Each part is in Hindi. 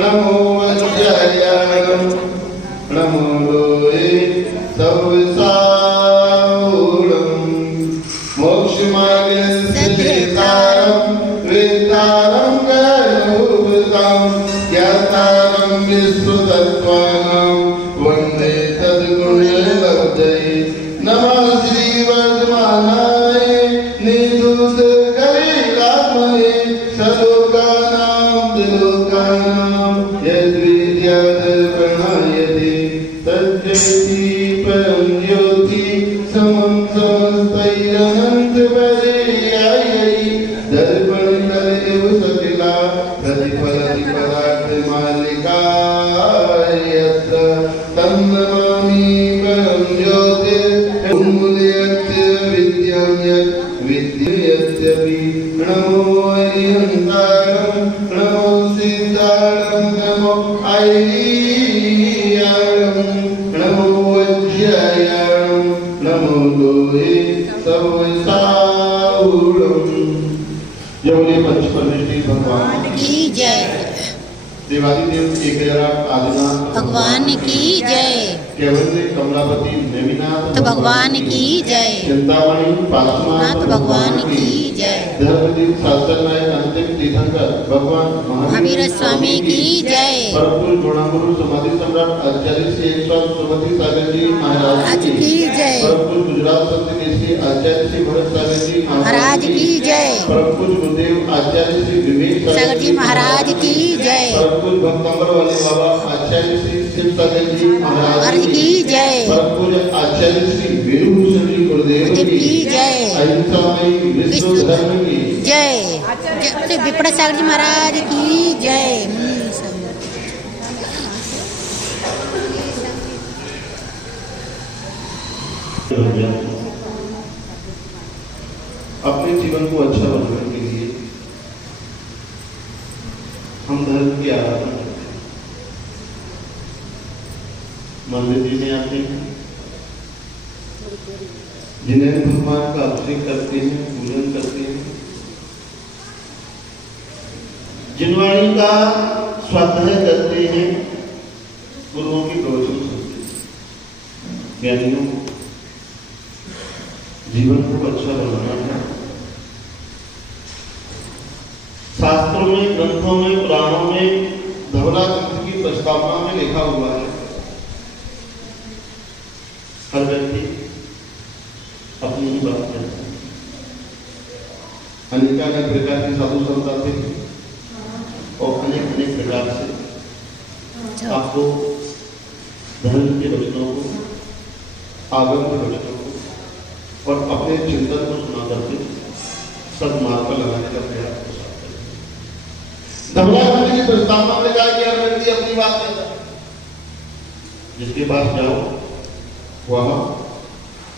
नमो वज्रायाणं नमो लोहे सवसाऊलं मोक्षमार्गस्येतारं वेतारं गरुडं ज्ञातारं विश्वतत्त्वानां वन्दे तद्गुणलब्धये नमः श्रीवर्धमानाय निधुतकलिलात्मने सलोकानां त्रिलोकानां यद्विद्यादर्पणायते तद्जयति परं ज्योति समं समस्तैरनन्तपर्यायै दर्पणकलयुः सकिला प्रतिफलति पदार्थमालिका यत्र तन्नमामि परं ज्योतिः उन्मूल्यस्य विद्यं यत् विद्ययत्यपि नमो अरिहन्तारं नमो सिद्धारं नमो ऐलियाणं नमो वज्रायाणं नमो लोहे सवसाऊलं। जय बोले पंचपरमेश्वरी भगवान की जय। देवादिदेव एकराट आदिनाथ भगवान की जय। केवल कमलापति नेमिनाथ तो भगवान की जय। चिंतामणि नाथ भगवान की जय। धर्मदेव शास्त्र नायक अंतिम तीर्थंकर भगवान महावीर स्वामी की जय। परम पुरुष गुणागुरु समाधि सम्राट आचार्य श्री सुमति सागर जी महाराज की जय। परम पुरुष गुजरात संत केसरी आचार्य श्री भरत सागर जी महाराज की जय। परम पुरुष गुरुदेव आचार्य श्री विवेक सागर जी महाराज की जय। परम पुरुष भक्तंबर वाले बाबा आचार्य श्री शिव सागर जी महाराज की जय। परम पुरुष आचार्य श्री वीरभूषण जी गुरुदेव की जय। अहिंसा में विश्व धर्म की जय। विपण सागर जी महाराज की जय। अपने जीवन को अच्छा बनाने के लिए हम धर्म की आराधना करते हैं, मंदिर जी में आते हैं, जिन्हें भगवान का अभिषेक करते हैं, पूजन करते हैं, जिनवाणी का स्वाध्याय करते हैं, गुरुओं की प्रवचन सुनते हैं। ज्ञानियों जीवन को अच्छा बनाना है। शास्त्रों में, ग्रंथों में, पुराणों में धवला ग्रंथ की प्रस्तावना में लिखा हुआ है हर व्यक्ति अपनी ही बात करता है। अनेक प्रकार की साधु संत आते हैं और अनेक प्रकार से आपको धर्म के वचनों को, आगम के वचनों को और अपने चिंतन को सुना करके सदमार्ग पर लगाने का प्रयास कर सकते हैं। धवला ग्रंथ की प्रस्तावना में कहा कि हर व्यक्ति अपनी बात कहता है, जिसके पास जाओ वह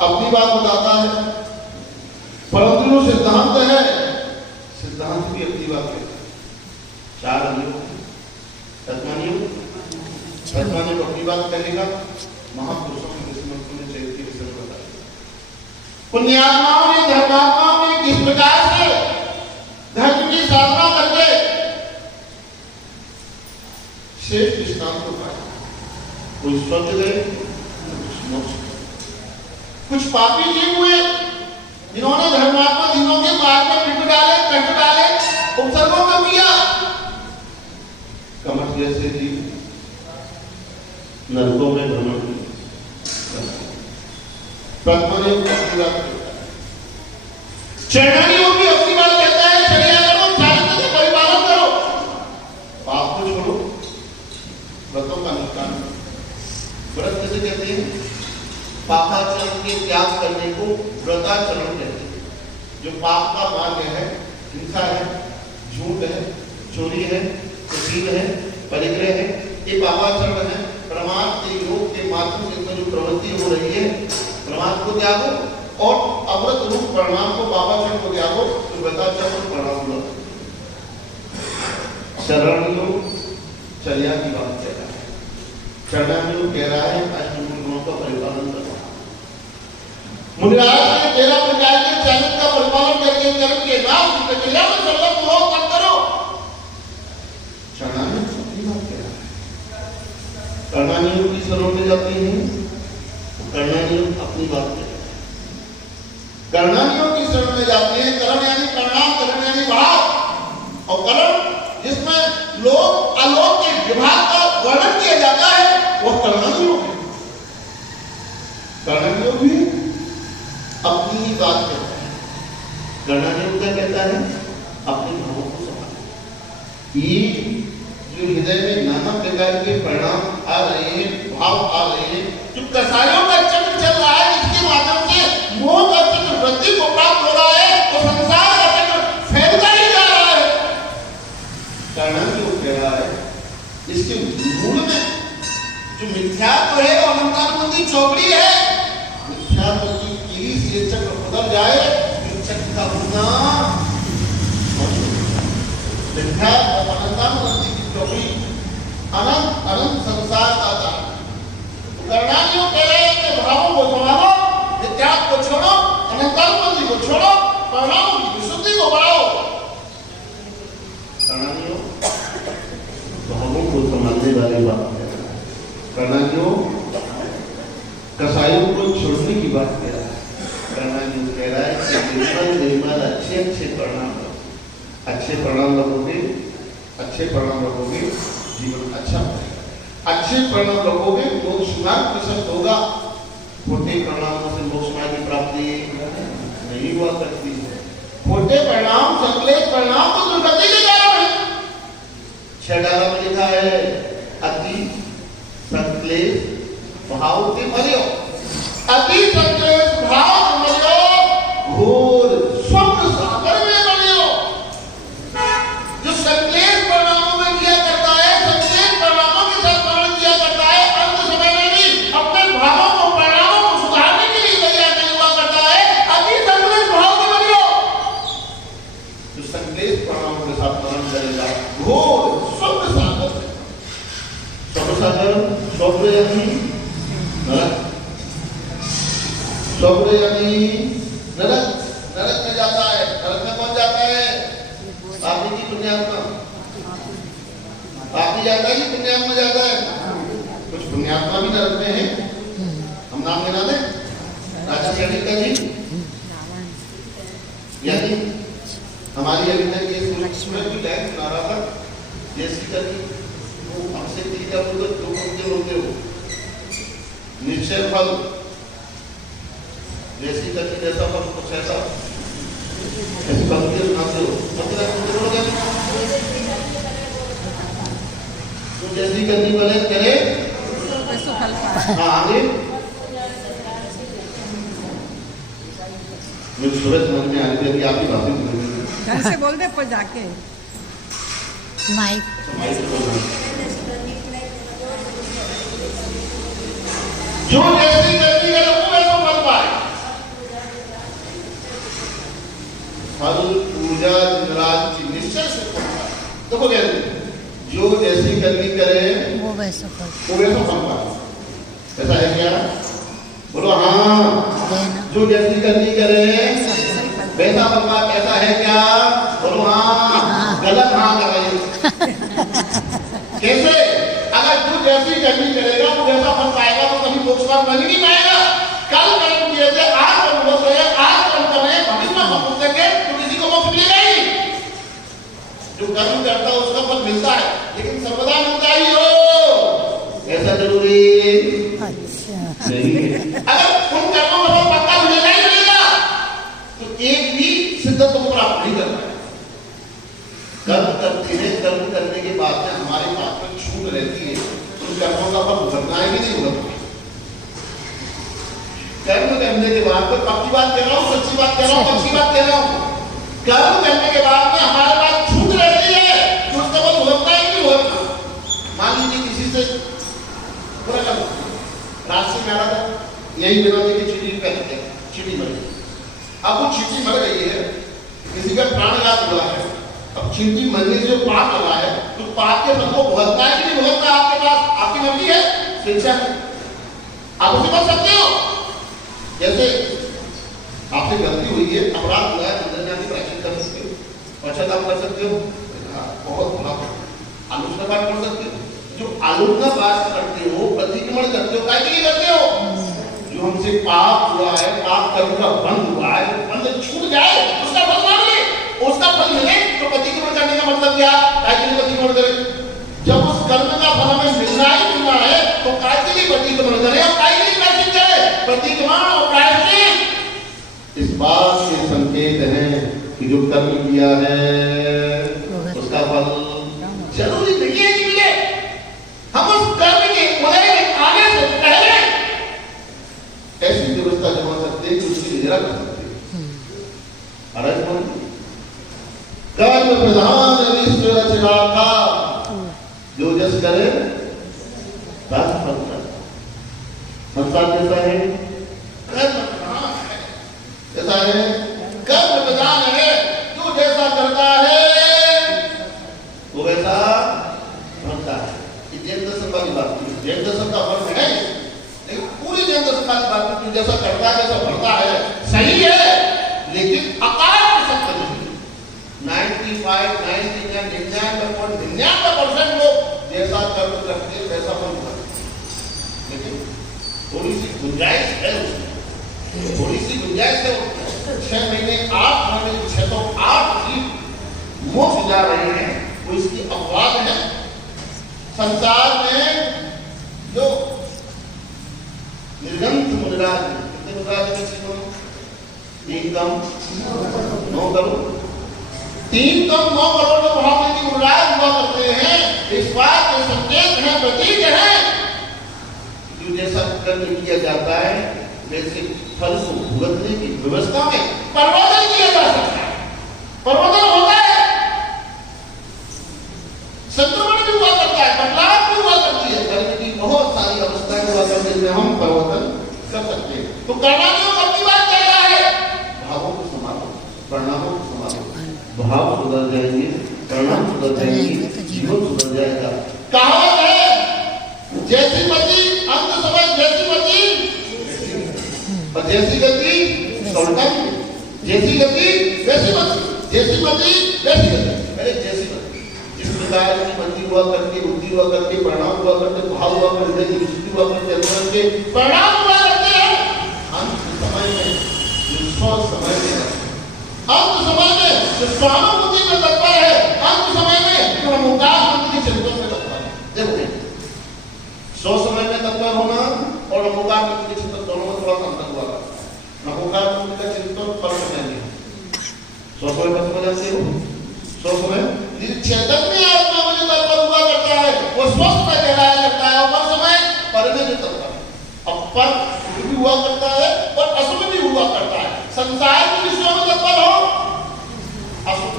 अपनी बात बताता है, परंतु जो सिद्धांत है, सिद्धांत भी अपनी बात कहता है। चार अनियोग तत्मानियोग अपनी बात कहेगा, महापुरुषों ने चैत्य विषय बताया। पुण्यात्माओं ने, धर्मात्माओं ने किस प्रकार से धर्म की साधना करके श्रेष्ठ स्थान को पाया। कुछ स्वर्ग गए, कुछ मोक्ष। कुछ पापी जीव हुए जिन्होंने धर्मात्मा जीवों के मार्ग में पिट डाले, कट डाले, उपसर्गों को किया। कमठ जैसे जीव नरकों में भ्रमण किया। प्रथमायोग अपनी बात कहता है, चरणायोग भी अपनी बात कहता है। चर्या करो, चारित्र का परिपालन करो, पाप को छोड़ो, व्रतों का अनुष्ठान। व्रत किसे कहते हैं? पापाचरण के त्याग करने को व्रताचरण कहते हैं। जो पाप का मार्ग है, हिंसा है, झूठ है, चोरी है, कुशील है, परिग्रह है, ये पापाचरण है। प्रमाद के योग के माध्यम से जो प्रवृत्ति हो रही है, प्रमाद को त्यागो और अव्रत रूप परिणाम को, पापाचरण को त्यागो, तो व्रताचरण को परिणाम लो। शरण योग चर्या की बात कह रहा है। शरण योग कह रहा है अष्टमूल गुणों का परिपालन करना। मुनिराज ने 13 प्रकार के चरण का परिपालन करके कर्म के नाम की प्रक्रिया में संलग्न हो कर्णानियों की शरण में जाते हैं, कर्णानियों अपनी बात करते हैं। कर्णानियों की शरण में जाते हैं, करण यानी परिणाम, करण यानी भाव, और करण जिसमें लोक आलोक के विभाग का वर्णन किया जाता है वह कर्णानियों है। कर्णानियों भी अपनी ही बात कहता है। कर्णानियों क्या कहता है? अपने भावों को संभाले। ये जो हृदय में नाना प्रकार के परिणाम आ रहे हैं, भाव आ रहे हैं, जो कसायों का चक्र चल रहा है, इसके माध्यम से मोह का चक्र वृद्धि को प्राप्त हो रहा है और संसार का चक्र फैलता ही जा रहा है। कर्णानियों कह रहा है इसके मूल में जो मिथ्यात्व है और अनंतानुबंधी चौकड़ी है, मिथ्यात्व की कीली से चक्र बदल जाए, चक्र का होना मिथ्यात्व और अनंतानुबंधी की चौकड़ी अनंत अनंत संसार का था। कर्णानियों कह रहे हैं कि भावों को संभालो, मिथ्यात्व को छोड़ो, अनंतानुबंधी को छोड़ो, परिणामों की विशुद्धि को बढ़ाओ। कर्णानियों भावों को संभालने वाली बात है। कर्णानियों कसायों को छोड़ने की बात कह रहा है। कर्णानियों कह रहा है कि निर्मल अच्छे अच्छे परिणाम, अच्छे परिणाम रखोगे, अच्छे परिणाम रखोगे, जीवन अच्छा बनेगा। अच्छे परिणाम रखोगे, मोक्ष मार्ग प्रशस्त होगा। खोटे परिणामों से मोक्ष मार्ग की प्राप्ति नहीं हुआ करती है। खोटे परिणाम, संकलेश परिणाम तो दुर्गति के कारण है। 6 डाला में लिखा है अति संकलेश भाव से मरियो, अति संकलेश भाव से मरियो, घोर स्वप्न सागर में मरियो। जो संकलेश परिणामों में किया करता है, संकलेश परिणामों के साथ वर्णन किया करता है, अंत समय में भी अपने भावों को, परिणामों को सुधारने के लिए तैयार नहीं हुआ करता है, अति संकलेश भाव से मरियो। जो संकलेश परिणामों के साथ वर्णन करेगा, घोर स्वप्न सागर, स्वप्न सागर, स्वप्न यानी नरक, स्वप्न यानी नरक, नरक में जाता है। नरक में कौन जाता है? पापी की पुण्यात्मा। पापी जाता है कि पुण्यात्मा जाता है? कुछ पुण्यात्मा भी नरक में है। हम नाम गिना दें? राजा चंडिका जी, यानी हमारी अभी तक ये सूरज की लाइन सुना रहा था, जैसी कभी वो हमसे तीजा बोलो जो मुझे होते हो निश्चय फल, जैसी करनी जैसा फल कुछ ऐसा, ऐसी फल के सुनाते हो तो जैसी करनी वाले करे। हाँ आगे मुझे सूरज समझ में आ रही है, आपकी बातें घर से बोल दे पर जाके माइक जो जैसी करनी है वो वैसा फल पाए। फल पूजा निराज की निश्चय से पड़ता है। देखो कहते जो जैसी करनी करे वो वैसा फल पाए। ऐसा है क्या? बोलो हाँ। जो जैसी करनी करे वैसा फल पाए। ऐसा है क्या? बोलो हाँ। गलत हाँ कर रही हो। कैसे? अगर तू जैसी करनी करेगा वो जैसा फल पाएगा तो कभी मोक्ष मार्ग बन नहीं पाएगा। कल कर्म किए थे, आज कर्म हो रहे, आज कर्म कर रहे, भविष्य में फल मिलेंगे तो किसी को मोक्ष मिलेगा ही। जो कर्म करता है उसका फल मिलता है, लेकिन सर्वदा मिलता ही हो ऐसा जरूरी नहीं है। अगर उन कर्मों का फल पक्का मिलेगा ही मिलेगा तो एक भी सिद्धत्व को प्राप्त नहीं कर पाएगा। कर्म करते हैं, कर्म करने के बाद में हमारे पास में छूट रहती है, उन कर्मों का फल भुगतना है कि नहीं भुगतना? कर्म करने के बाद में पक्की बात कह रहा हूँ, सच्ची बात कह रहा हूँ, पक्की बात कह रहा हूँ, कर्म करने के बाद में हमारे पास छूट रहती है, उसका फल भुगतना है कि नहीं भुगतना? मान लीजिए किसी से पूरा कर रास्ते में आ रहा था, यही बिना देखे चीटी पहन के चीटी मर गई। अब वो चीटी मर गई है, किसी का प्राण याद हुआ है, अब चींटी मरने से जो पाप लगा है तो पाप के फल को भुगतना है कि नहीं भुगतना? आपके पास आपकी मर्जी है, स्वेच्छा है, आप उसे कर सकते हो। जैसे आपसे गलती हुई है, अपराध हुआ है, अंदर जाके प्रायश्चित कर सकते हो, पश्चाताप कर सकते हो, बहुत बड़ा आलोचना पाठ कर सकते हो। जो आलोचना बात करते हो, प्रतिक्रमण करते हो, काय के लिए करते हो? जो हमसे पाप हुआ है, पाप कर्म का बंध हुआ है, बंध छूट जाए, उसका फल मांगे, उसका फल मिले। तो प्रतिक्रमण करने का मतलब क्या? काय के लिए प्रतिक्रमण करें? जब उस कर्म का फल हमें मिलना ही मिलना है, तो काय के लिए प्रतिक्रमण करें और काय के लिए प्रायश्चित करें? प्रतिक्रमण और प्रायश्चित इस बात के संकेत हैं कि जो कर्म किया है उसका फल जरूरी नहीं है कि मिले। हम उस कर्म के उदय में आने से पहले ऐसी व्यवस्था जमा सकते हैं कि उसकी निजरा कर सकते हैं। कर्म प्रधान विश्व रचनाथा, जो जस करे रास फलता। संसार कैसा है? कर्म प्रधान है। कैसा है? कर्म प्रधान है। जो जैसा करता है वो वैसा बनता है। ये जैन दर्शन वाली बात है। जैन दर्शन का फर्क है, लेकिन पूरी जैन दर्शन वाली बात है, जैसा करता है जैसा बढ़ता है सही है, लेकिन अकाल में सत्य नहीं। 99% लोग जैसा कर्म करते हैं वैसा फल पाते हैं, लेकिन थोड़ी सी गुंजाइश है उसमें, थोड़ी सी गुंजाइश है। 6 महीने 8 महीने 608 जीव मोक्ष जा रहे हैं, वो इसकी अपवाद है। संसार में जो निर्गंथ मुनिराज, कितने मुनिराज हैं? 3 कम 9 करोड़, 3 कम 9 करोड़ जो महात्मा की मुनिराज हुआ करते हैं। इस बात के संकेत हैं, प्रतीक हैं, जो जैसा कर्म किया जाता है वैसे फल को भुगतने की व्यवस्था में परिवर्तन किया जा सकता है। परिवर्तन होता है, संक्रमण भी हुआ करता है, बदलाव भी हुआ करती है, कर्म की बहुत सारी अवस्थाएं हुआ करती है, हम परिवर्तन कर सकते हैं। तो कर्णानियों को अपनी बात कह रहा है, भावों को संभालो, परिणामों को संभालो, भाव सुधर जाएंगे, परिणाम सुधर जाएंगे, जीवन सुधर जाएगा। कहावत है, जैसी मर्जी अंत समय जैसी मर्जी और जैसी गति सौलता की, जैसी गति वैसी मर्जी, जैसी मर्जी वैसी गति। अरे जैसी मर्जी, जिस प्रकार की मर्जी हुआ करती, बुद्धि हुआ करती, परिणाम हुआ करते, भाव हुआ करते, दृष्टि हुआ करते, अंतर के परिणाम हुआ करते हैं। अंत समय में जो समय में, अंत समय में जो स्वानुभूति में तत्पर है, अंत समय में जो मुमताज मंत्र के चरित्रों में तत्पर है। देखो 100 समय में तत्पर होना और नमोकार मंत्र के चिंतन दोनों में थोड़ा सा अंतर हुआ। नमोकार मंत्र का चिंतन फर्क नहीं है। 100 समय में समझ आते हो? 100 समय चैतन्य आत्मा में जो तत्पर हुआ करता है वो स्वस्थ में कहलाया करता है, और समय पर में जो तत्पर है, अब पर भी हुआ करता है और असुर भी हुआ करता है। संसार के विषयों में तत्पर हो, असुर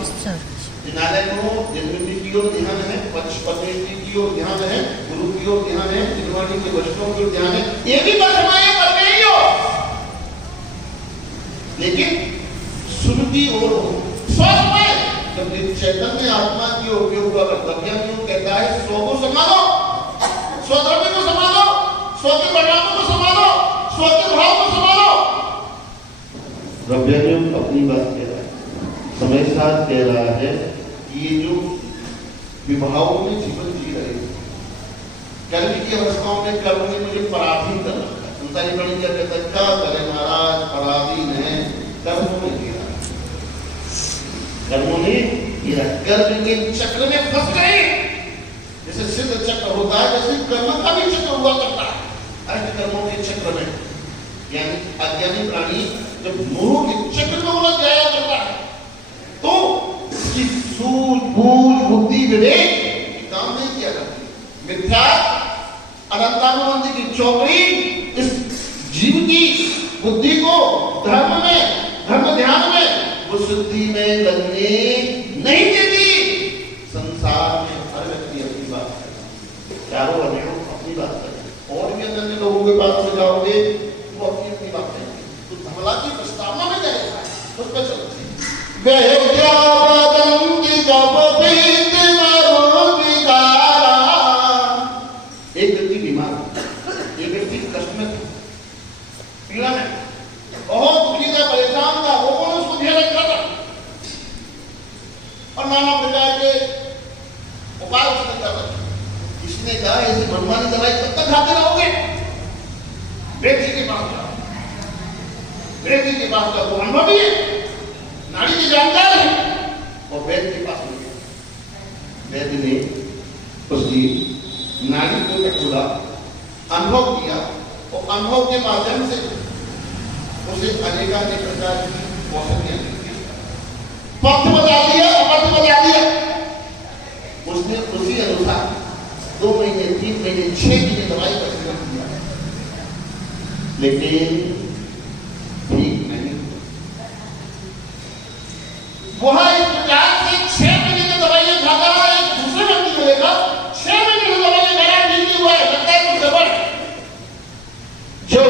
जिनालय को जन्मभूमि की ओर ध्यान है, पशुपति की ओर ध्यान है, गुरु की ओर ध्यान है, जिनवाणी के वचनों की ओर ध्यान है, ये भी परमाया कर रही हो, लेकिन सुरती ओर हो। स्वस्थ में जब चैतन्य आत्मा की उपयोग हुआ करता है, कहता है स्व को संभालो, स्वधर्म को संभालो, स्व के परिणामों को संभालो, स्व के भाव को संभालो। रव्यान्यों अपनी बात कह रहा है, समय साथ कह रहा है कि ये जो विभागों में जीवन जी रहे हैं, कर्म की अवस्थाओं में कर्म ने मुझे पराधीन कर रखा है। संसारी प्राणी क्या कहता है? क्या करे महाराज, पराधीन है, कर्मों में गिरा, कर्मों ने गिरा, कर्म के चक्र में फंस गए। जैसे सिद्ध चक्र होता है, वैसे कर्म का भी चक्र हुआ करता है। अर्थ कर्मों के चक्र में, यानी अज्ञानी प्राणी जब मोह के चक्र में उलझ जाया करता है, तो उसकी सूझबूझ बुद्धि विवेक काम नहीं किया करती। मिथ्या अनंतानुबंधी की चौकड़ी इस जीव की बुद्धि को धर्म में, धर्म ध्यान में, वो शुद्धि में लगने नहीं देती। संसार में हर व्यक्ति अपनी बात करे, चारों अनेकों अपनी बात करे, और भी अन्य लोगों के पास में जाओगे वो अपनी अपनी बात करेंगे, तो धमला की प्रस्तावना में जाएगा, उस पर चलते एक व्यक्ति बीमार, एक व्यक्ति कष्ट में, पीड़ा में, बहुत दुखी था, परेशान था, लोगों ने उसको ध्यान रखा था और नाना प्रकार के उपाय उसने कर रखे। किसने कहा ऐसी मनमानी दवाई कब तक खाते रहोगे? वैद्य के पास जाओ, वैद्य के पास जाओ, वो अनुभवी है, नाड़ी के जानकार है, और वैद्य के पास गए। वैद्य ने उसकी नाड़ी को खोला, अनुभव किया, और अनुभव के माध्यम से उसे अनेकानेक प्रकार की औषधियां पथ बता दिया, अपथ बता दिया। उसने उसी अनुसार 2 महीने, 3 महीने, 6 महीने दवाई का सेवन किया, लेकिन ठीक नहीं। वह इस प्रकार से 6 महीने की दवाइयां खाता रहा। एक दूसरे व्यक्ति को देखा 6 महीने की दवाइयां खाना ठीक नहीं हुआ है, लगता है कुछ गड़बड़। जो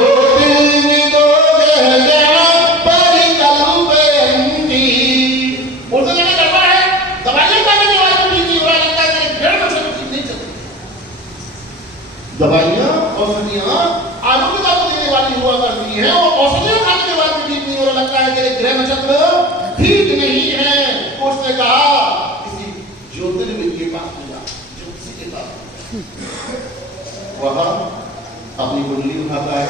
दवाइयां औषधियां आरोग्यता को देने वाली हुआ करती हैं, और औषधियां खाने के बाद भी ठीक नहीं हो रहा, लगता है कि ग्रह नक्षत्र ठीक नहीं है। तो उसने कहा किसी ज्योतिर्विद के पास जा, ज्योतिषी के पास। वह अपनी कुंडली उठाता है,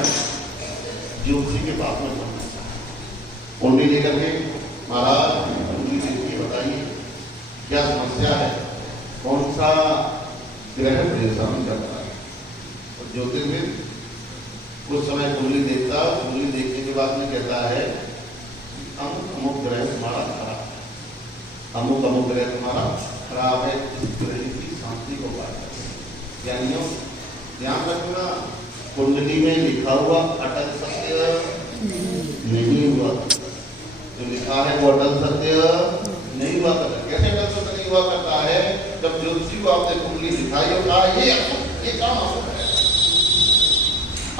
ज्योतिषी के पास में कुंडली लेकर के, महाराज कुंडली देखिए, बताइए क्या समस्या है, कौन सा ग्रह परेशान करता है। ज्योतिर्विद कुछ समय कुंडली देखता, कुंडली देखने के बाद में कहता है अमुक ग्रह तुम्हारा खराब है, अमुक ग्रह तुम्हारा खराब है, इस ग्रह की शांति को पाए। यानी ध्यान रखना, कुंडली में लिखा हुआ अटल सत्य नहीं हुआ, जो लिखा है वो अटल सत्य नहीं हुआ करता। कैसे अटल सत्य नहीं हुआ करता है? जब ज्योतिषी को आपने कुंडली दिखाई और कहा ये काम अशुभ है,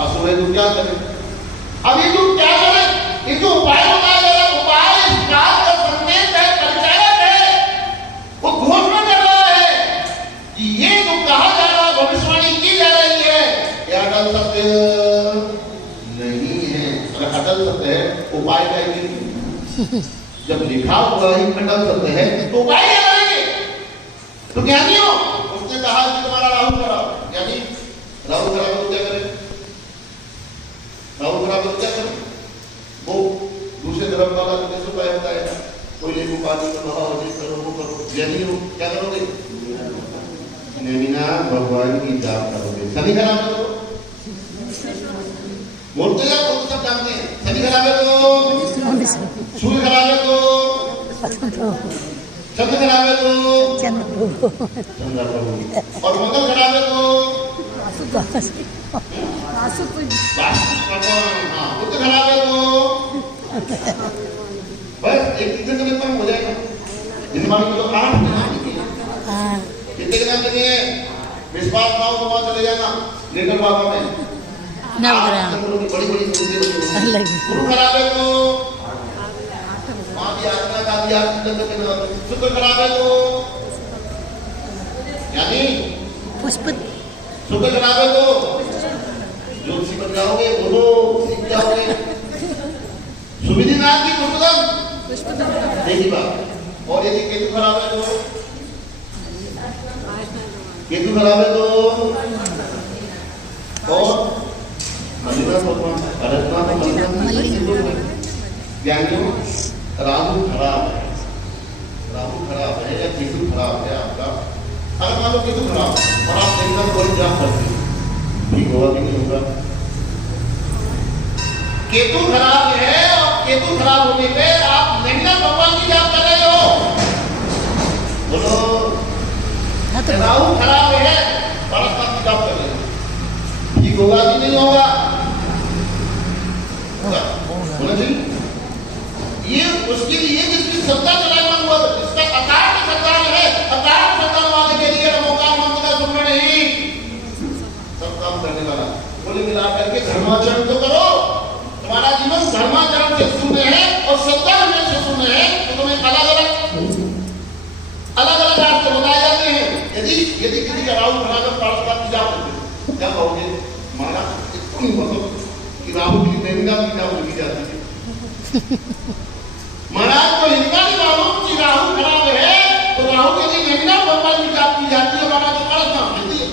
अशुभ है, तो क्या करें? अब ये जो क्या करें, ये जो उपाय बताया गया, उपाय इस बात का संकेत है, परिचायक है, वो घोषणा कर रहा है कि ये जो कहा जा रहा है, भविष्यवाणी की जा रही है, ये अटल सत्य नहीं है। अगर अटल सत्य है, उपाय का ही जब लिखा हुआ ही अटल सत्य है, तो उपाय क्या करेंगे? तो ज्ञानियों, उसने कहा कि तुम्हारा राहु खराब, यानी राहु खराब हो, क्या करें? राहु खराब हो क्या करें? वो दूसरे धर्म वाला कैसे उपाय होता है, कोई लेको पानी में बहाओ, ये करो, वो करो। ज्ञानियों क्या करोगे? नैमिना भगवान की जाप करोगे। शनि खराब है तो बोलते हैं, वो सब जानते हैं। शनि खराब है तो, सूर्य खराब है तो, चंद्र खराब है तो, चंद्र प्रभु, और मंगल खराब है तो, बुध खराब है तो, बस एक तीसरे का पेपर हो जाएगा। जिन मानो तो 8 कितने के नाम लगे? विश्वास पाओ तो वहां चले जाना, लेकर बाबा में बड़ी बड़ी गुरु खराब है तो वहां भी आत्मा का दिया, शुक्र खराब है तो, यानी पुष्प शुक्र खराब है तो ज्योतिषी बन जाओगे, बोलो सीख जाओगे। सुविधिनाथ की पुष्पदम देखी बात। और यदि केतु खराब है तो, केतु खराब है तो, और मल्लिनाथ भगवान ज्ञानियों, राहु खराब है, राहु खराब है या केतु खराब है आपका। अगर मान लो केतु खराब और आप देखना कोई जाप करते हो, ठीक होगा कि नहीं होगा? केतु खराब है, और केतु खराब होने पे आप नैमिना भगवान की जाप कर रहे हो, बोलो। राहु खराब है, परस्पर की जाप कर रहे हो, ठीक होगा कि नहीं होगा? होना चाहिए। ये उसके लिए जिसकी सत्ता चलायमान हुआ, जिसका अकारण संतान है, अकारण संतान वाले के लिए नमोकार मंत्र का सुमरण ही सब काम करने वाला। बोले मिला करके धर्माचरण तो करो, तुम्हारा जीवन धर्माचरण से शून्य है और सत्ता में से शून्य है, तो तुम्हें अलग अलग रास्ते बताए जाते हैं। यदि किसी का राहु खराब प्रार्थना की जा सकते, क्या कहोगे? महाराज इतना मतलब कि राहु की नैमिना की जाप की जाती है। महाराज को इतना भी मालूम कि राहु खराब है, तो राहु के लिए नैमिना भगवान की जाप की जाती है। महाराज तो प्रार्थना मिलती है,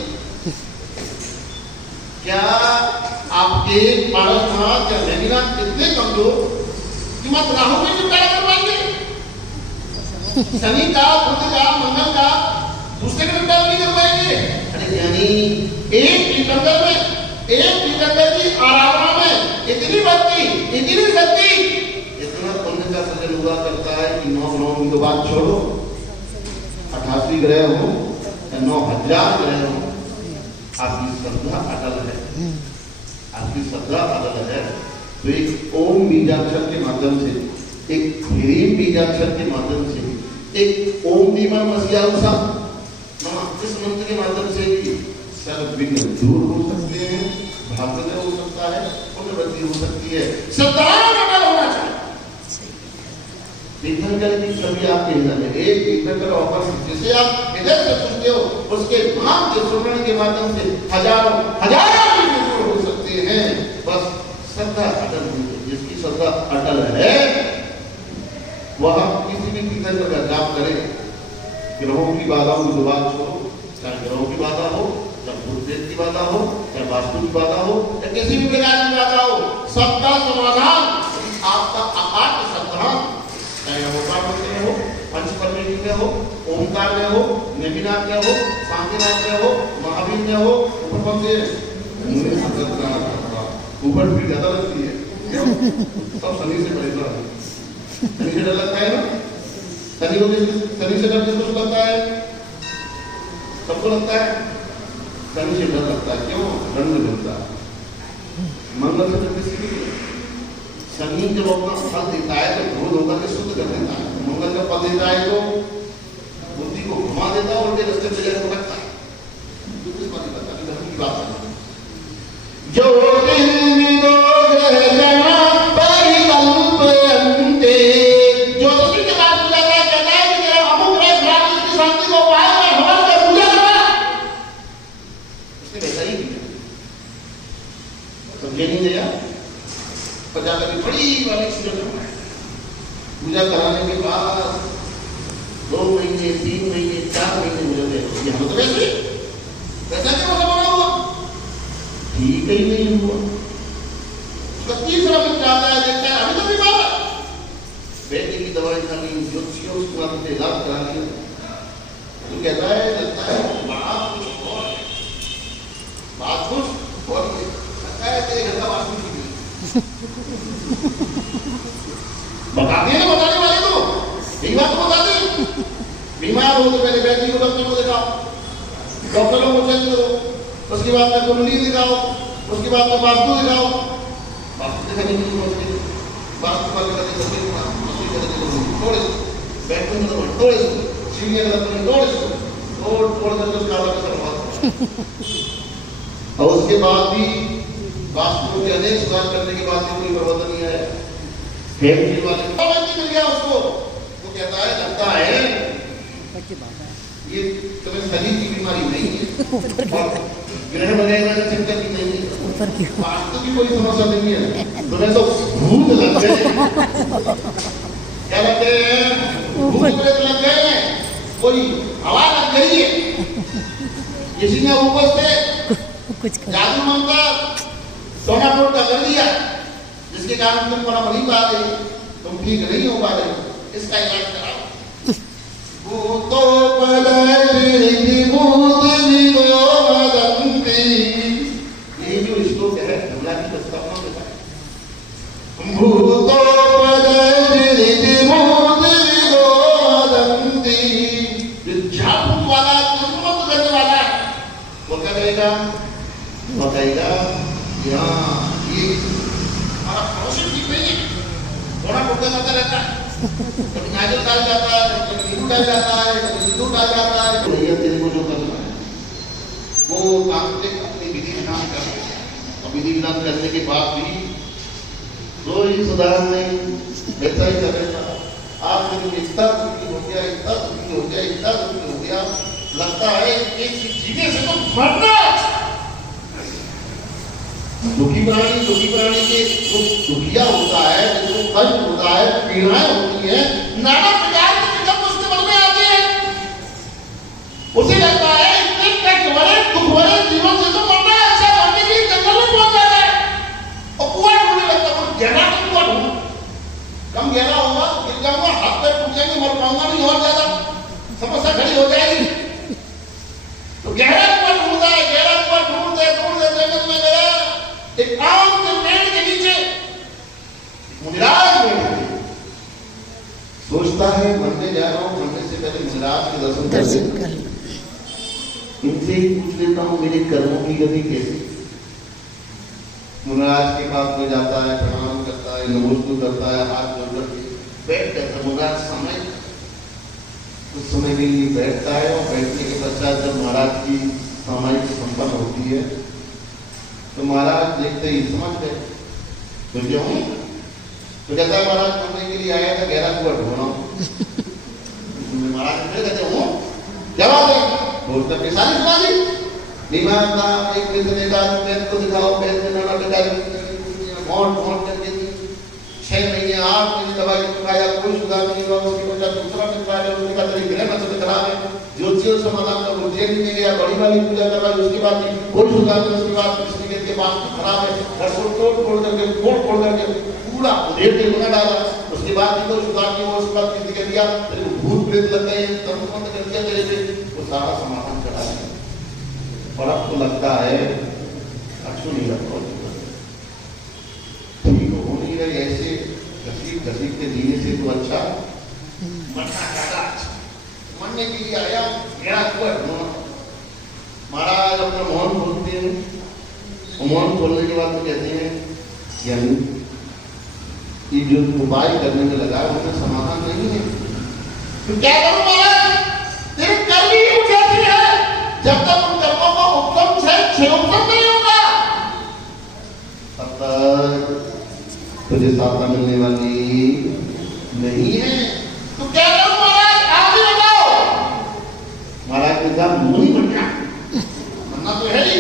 पारसनाथ या मेघनाथ इतने कमजोर कि मत राहु में निपटारा कर पाएंगे, शनि का, बुध का, मंगल का दूसरे का निपटारा नहीं कर पाएंगे। अरे यानी एक तीर्थंकर की आराधना में इतनी भक्ति, इतनी शक्ति, इतना पुण्य का सृजन हुआ करता है कि 9 ग्रहों की तो बात छोड़ो, 88 ग्रह हो या 9000 ग्रह हो, आपकी श्रद्धा अटल है, आपकी श्रद्धा अटल है। तो एक ओम बीजाक्षर के माध्यम से, एक ह्रीम बीजाक्षर के माध्यम से, एक ओम दीमा मसियाउसा इस मंत्र के माध्यम से भी सर्व विघ्न दूर हो सकते हैं, भाग्य हो सकता है, पुण्यवृद्धि हो सकती है, श्रद्धा होना चाहिए। तीर्थंकर की छवि आपके हृदय में, एक तीर्थंकर ऑफर जिसे आप हृदय से सुनते हो, उसके नाम के सुनने के माध्यम से हजारों विघ्न दूर हो सकते हैं। बस श्रद्धा अटल होगी, जिसकी श्रद्धा अटल है वह किसी भी तीर्थंकर का जाप करे। ग्रहों की बाधाओं को दुबार छोड़ो, चाहे ग्रहों की बाधा हो, चाहे भूतप्रेत की बाधा हो, चाहे वास्तु की बाधा हो, या किसी भी प्रकार की बाधा हो, सबका समाधान आपका अकाट श्रद्धा, चाहे अवतार में हो, पंचपरमेश्वरी में हो, ओमकार में हो, नेमिनाथ में हो, शांतिनाथ में हो, महावीर में हो, ऊपर कौन से ऊपर भी ज्यादा लगती है, सब शनि से परेशान है, शनि से डर लगता है ना, शनि से डर किसको लगता है? सबको लगता है, शनि से डर लगता है, क्यों? दंड मिलता है। मंगल से डर किसकी? शनि जब अपना फल देता है तो क्रोध होकर के शुद्ध कर देता है, मंगल जब फल देता है तो बुद्धि को घुमा देता है और उल्टे रास्ते पे जाकर भटकता है। किस बात की बात है? जो पूजा कराने के बाद 2 महीने 3 महीने 4 महीने गुजरते हैं, यहाँ तो वैसे वैसा क्या मतलब बना हुआ, ठीक ही नहीं हुआ। उसका तीसरा मिनट आता है, देखता है अभी तो बीमार है, बेटे की दवाई खा ली, ज्योतिषियों उसके बाद से इलाज करा लिया, तो कहता है लगता है बात कुछ और लगता है तेरे घर का वास्तु बताते हैं ना, बताने वाले तो यही बात तो बताते हैं। बीमार हो तो पहले व्यक्ति को डॉक्टर को दिखाओ, डॉक्टरों को चेक करो, उसके बाद में कुंडली दिखाओ, उसके बाद में वास्तु दिखाओ, वास्तु दिखाने की जरूरत नहीं, वास्तु पर थोड़े बैठने में थोड़े सीढ़ियाँ तोड़ करके उसका और उसके बाद भी वास्तु के अनेक सुधार करने के बाद भी कोई परिवर्तन नहीं आया। मिल गया उसको, वो कहता है लगता है ये तुम्हें शनि की बीमारी नहीं है, ग्रह बनेगा तो चिंता की नहीं है, वास्तु की कोई समस्या नहीं है, तुम्हें तो भूत लग गए। क्या लग गए हैं? भूत लग गए हैं, कोई हवा लग गई है, किसी ने ऊपर से जादू मंत्र सोना टोट का कर दिया, जिसके कारण तुम बड़ा नहीं पा रहे, तुम ठीक नहीं हो पा रहे, इसका इलाज कराओ। भूतो ये जो श्लोक है भोला की प्रस्तावना देता है, भूतो झाड़ू वाला तुरंत करने वाला वो क्या करेगा? बताएगा यहाँ ये हमारा पड़ोसी ठीक नहीं है, थोड़ा टोटका करता रहता है, कभी नारियल डाल जाता है, कभी नींबू डाल जाता है, कभी सिंदूर डाल जाता है, भैया तेरे को जो करना है वो तांत्रिक अपनी विधि विधान कर, और विधि विधान करने के बाद भी कोई सुधार नहीं, वैसा ही करेगा। आप मुझे इतना दुखी हो गया, इतना दुखी हो गया, इतना दुखी हो गया, लगता है एक जीने से तो मरना। दुखी प्राणी के जो दुखिया होता है, जिसको कष्ट होता है, पीड़ाएं होती है, नाना प्रकार की विकल्प उसके मन में आते हैं, उसे लगता है इतने कष्ट भरे दुख भरे जीवन से तो मरना है, अच्छा मरने के लिए जंगल में पहुंच जाता है, और एक आम के पेड़ के नीचे मुनिराज बैठे थे। सोचता है मंदिर जा रहा हूँ, मंदिर से पहले मुनिराज के दर्शन कर ले, इनसे ही पूछ लेता हूँ मेरे कर्मों की गति कैसी। मुनिराज के पास में जाता है, प्रणाम करता है, नमस्कार करता है, हाथ जोड़ करके बैठ जाता है। मुनिराज समय कुछ समय के लिए बैठता है और बैठने के पश्चात जब महाराज की सामायिक संपन्न होती है तो महाराज देखते ही समझ गए तो क्यों तो कहता है महाराज पढ़ने के लिए आया था, गहरा कुआ ढूंढा महाराज कहते हूँ जवाब बोलता पेशानी सुना दी एक नेता पैर को दिखाओ, पैर में नाना टका मोट करके 6 महीने 8 महीने दवाई खाया, कोई सुधार नहीं हुआ। उसके बच्चा दूसरा मित्र आया, उसने कहा तेरी ग्रह नक्षत्र खराब है, ज्योतिषीय समाधान का उज्जैन में गया, बड़ी वाली पूजा करवाई, उसके बाद कोई सुधार नहीं। उसके बाद कृष्ण के पास खराब है, घर को तोड़ करके पूरा उधेड़ के बना डाला। उसके बाद भी कोई सुधार नहीं हुआ। उसके बाद किसी के दिया तेरे को भूत प्रेत लग गए, तंत्र कर दिया तेरे पे, वो सारा समाधान करा दिया। और अब तो लगता है अच्छू नहीं लगता, ठीक हो नहीं रही, ऐसे घसीट के जीने से तो अच्छा मरना ज्यादा अच्छा। मरने के लिए आया मेरा महाराज अपना मौन खोलते हैं, मौन खोलने के बाद तो कहते हैं यानी ये जो उपाय करने में लगा है उसमें समाधान नहीं है। तो क्या करूं महाराज, तेरे कर्म ही कुछ ऐसी है, जब तक उन कर्मों को उत्तम छह उत्तम नहीं होगा तब तक तुझे साधना मिलने वाली नहीं है। तो क्या करूं महाराज, आप ही बताओ। महाराज ने कहा मुनि बन जा, बनना तो है ही,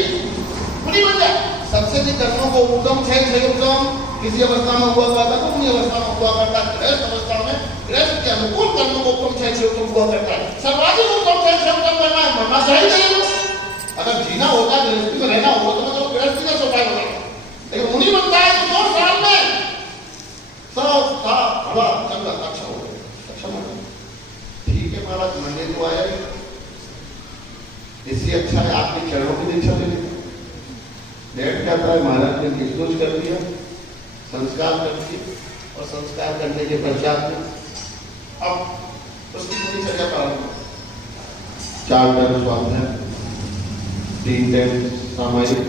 मुनि बन जा। सबसे भी कर्मों को उत्तम छह उत्तम किसी अवस्था में हुआ करता तो उन्हीं अवस्था में हुआ करता, गृहस्थ अवस्था में गृहस्थ के अनुकूल कर्मों को उत्तम छह उत्तम हुआ करता है। सर्वाधिक उत्तम छह उत्तम करना है, मरना चाहिए। अगर जीना होता गृहस्थी में रहना होगा तो गृहस्थी का सोचा होगा, लेकिन मुनि बनता है तो 2 साल में सब का बड़ा चंगा अच्छा हो गया, अच्छा मतलब ठीक है महाराज मंदिर तो आया ही, इससे अच्छा है आपके चरणों की दीक्षा ले लें। बैठ जाता है, महाराज ने निष्ठोष कर दिया, संस्कार कर दिए, और संस्कार करने के पश्चात में अब उसकी पूरी चर्चा प्रारंभ। 4 टाइम स्वाध्याय, 3 टाइम सामायिक,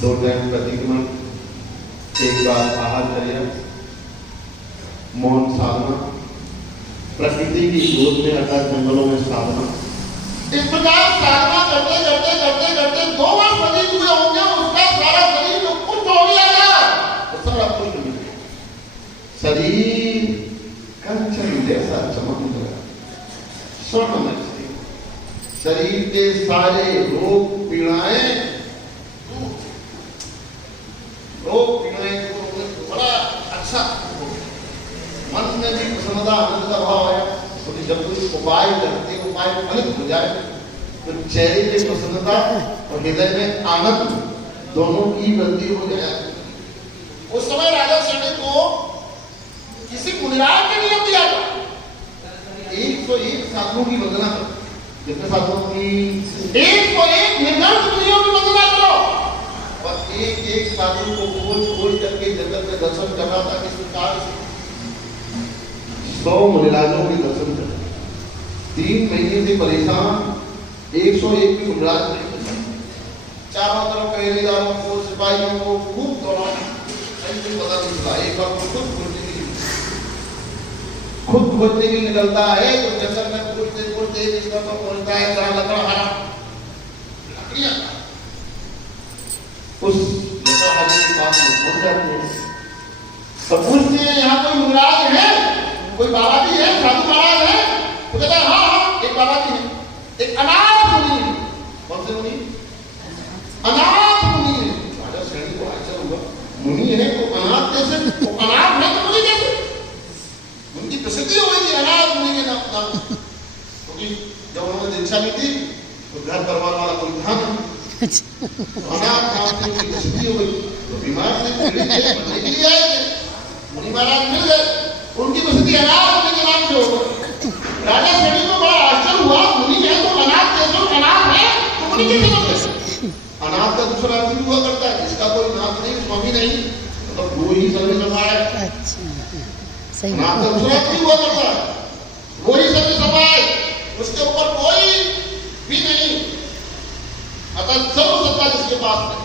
2 टाइम प्रतिक्रमण, 1 बार आहारचर्या, मौन साधना, प्रकृति की गोद में अर्थात जंगलों में साधना। इस प्रकार साधना करते करते करते करते 2 वर्ष व्यतीत हुए होंगे, उसका सारा शरीर तो पुष्ट हो गया था, तो सारा पुष्ट हो गया, शरीर कंचन जैसा चमकने लगा, स्वर्ण में शरीर के सारे रोग पीड़ाएं बड़ा अच्छा, मन में भी प्रसन्नता आनंद का भाव आया। तो जब कुछ उपाय करते उपाय फलित हो जाए तो चेहरे पे प्रसन्नता और हृदय में आनंद दोनों की वृद्धि हो जाए। उस समय राजा शनि को किसी मुनिराज ने नियम दिया था 101 साधुओं की वंदना करो। कितने साधुओं की? 101 निर्धन मुनियों की वंदना करो, और एक साधु को खोज करके जगत में दर्शन कर रहा था। किस प्रकार से 100 मुनिराजों के दर्शन कर, 3 महीने से परेशान 101 भी मुनिराज नहीं, चारों तरफ पहरेदारों को सिपाहियों को खूब दौड़ाना, पता नहीं चला। एक बार खुद खोजने के लिए निकलता है तो जंगल में खोजते इसका तो पहुंचता है जहां लकड़हारा लकड़ियां, उस लकड़हारे के पास में पहुंच जाते हैं तो पूछते हैं यहाँ कोई मुनिराज है, कोई बाबा जी है, साधु महाराज है? तो कहता है हाँ एक बाबा जी है, एक अनाथ मुनि है। कौन से मुनि? अनाथ मुनि है। राजा श्रेणी को आश्चर्य हुआ, मुनि है तो अनाथ कैसे? वो अनाथ है तो मुनि कैसे? उनकी प्रसिद्धि हो गई थी अनाथ मुनि के नाम, क्योंकि जब उन्होंने दीक्षा ली थी तो घर परिवार वाला कोई था नहीं, अनाथ नाम से उनकी प्रसिद्धि हो गई। तो बीमार से पीड़ित थे, बनने के लिए आए थे, मुनि महाराज मिल गए, उनकी प्रसिद्धि अनाथ मुनि के नाम से हो गई। राजा श्रेणी को बड़ा आश्चर्य हुआ, मुनि है तो अनाथ कैसे? अनाथ है तो मुनि कैसे बन गए? अनाथ का दूसरा अर्थ भी हुआ करता है, इसका कोई नाथ नहीं हुआ करता है, वही सत्य सभा है, उसके ऊपर कोई भी नहीं। अतः सर्व सत्ता जिसके पास है।